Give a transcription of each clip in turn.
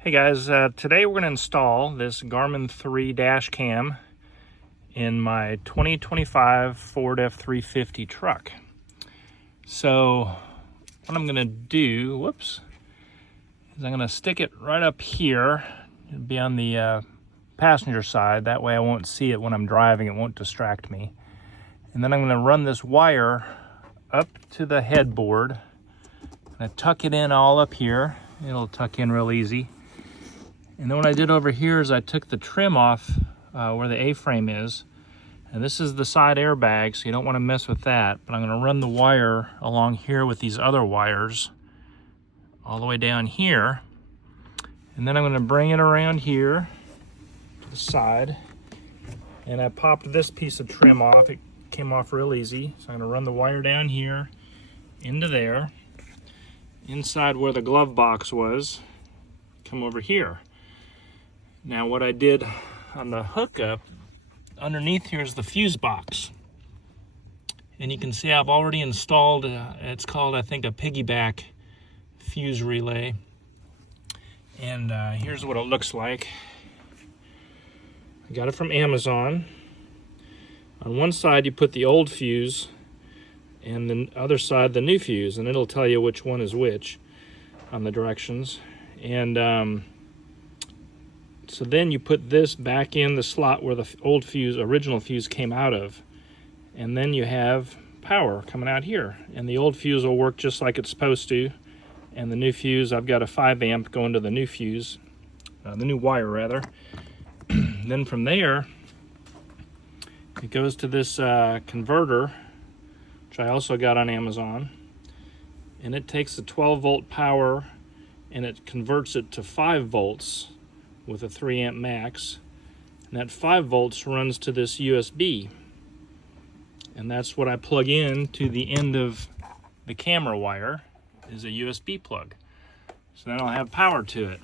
Hey guys, today we're going to install this Garmin 3 dash cam in my 2025 Ford F-350 truck. So what I'm going to do, is I'm going to stick it right up here. It'll be on the passenger side. That way I won't see it when I'm driving. It won't distract me. And then I'm going to run this wire up to the headboard. I'm going to tuck it in all up here. It'll tuck in real easy. And then what I did over here is I took the trim off where the A-frame is. And this is the side airbag, so you don't want to mess with that. But I'm going to run the wire along here with these other wires all the way down here. And then I'm going to bring it around here to the side. And I popped this piece of trim off. It came off real easy. So I'm going to run the wire down here into there. Inside where the glove box was, come over here. Now what I did on the hookup, underneath here is the fuse box. And you can see I've already installed, it's called I think a piggyback fuse relay. And here's what it looks like. I got it from Amazon. On one side you put the old fuse and the other side the new fuse, and it'll tell you which one is which on the directions. And so then you put this back in the slot where the old fuse, original fuse came out of. And then you have power coming out here. And the old fuse will work just like it's supposed to. And the new fuse, I've got a 5 amp going to the new fuse, the new wire rather. Then from there, it goes to this converter, which I also got on Amazon. And it takes the 12 volt power and it converts it to 5 volts. With a 3 amp max, and that 5 volts runs to this USB, and that's what I plug in to the end of the camera wire is a USB plug, so then I'll have power to it.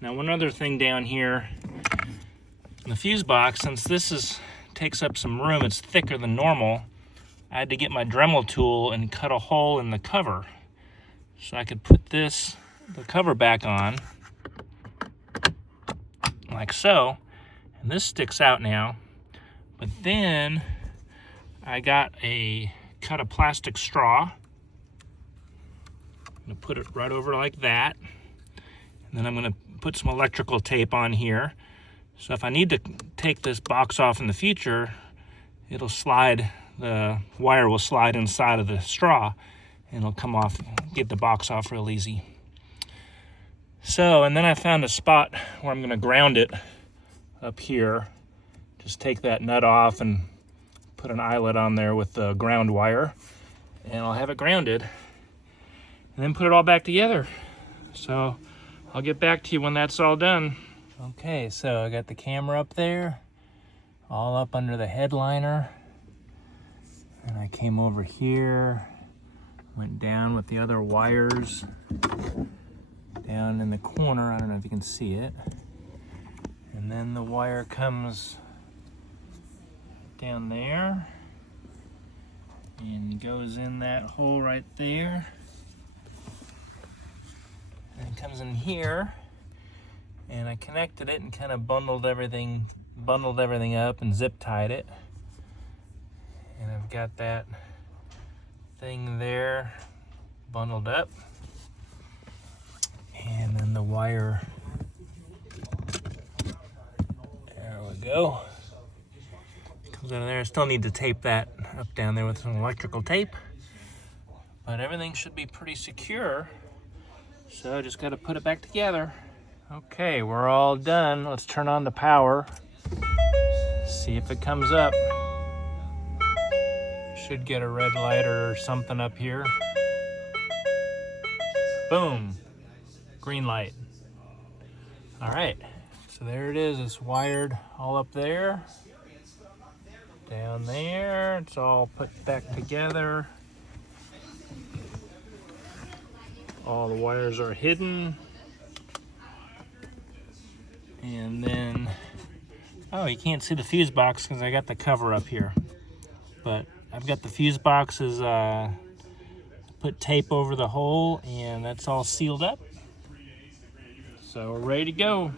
Now one other thing down here in the fuse box, since this takes up some room, it's thicker than normal, I had to get my Dremel tool and cut a hole in the cover so I could put the cover back on like so, and this sticks out now. But then I cut a plastic straw. I'm gonna put it right over like that, and then I'm gonna put some electrical tape on here, so if I need to take this box off in the future, it'll slide, the wire will slide inside of the straw and it'll come off, get the box off real easy. So, and then I found a spot where I'm going to ground it up here. Just take that nut off and put an eyelet on there with the ground wire, and I'll have it grounded. And then put it all back together. So, I'll get back to you when that's all done. Okay, so I got the camera up there, all up under the headliner. And I came over here, went down with the other wires. Down in the corner, I don't know if you can see it. And then the wire comes down there and goes in that hole right there. And it comes in here, and I connected it and kind of bundled everything up and zip tied it. And I've got that thing there bundled up. And then the wire, there we go, comes out of there. I still need to tape that up down there with some electrical tape, but everything should be pretty secure, so I just got to put it back together. Okay, we're all done. Let's turn on the power, see if it comes up. Should get a red light or something up here. Boom. Green light. All right, so there it is. It's wired all up there, down there. It's all put back together. All the wires are hidden. And then, oh, you can't see the fuse box because I got the cover up here. But I've got the fuse boxes, put tape over the hole, and that's all sealed up. So we're ready to go.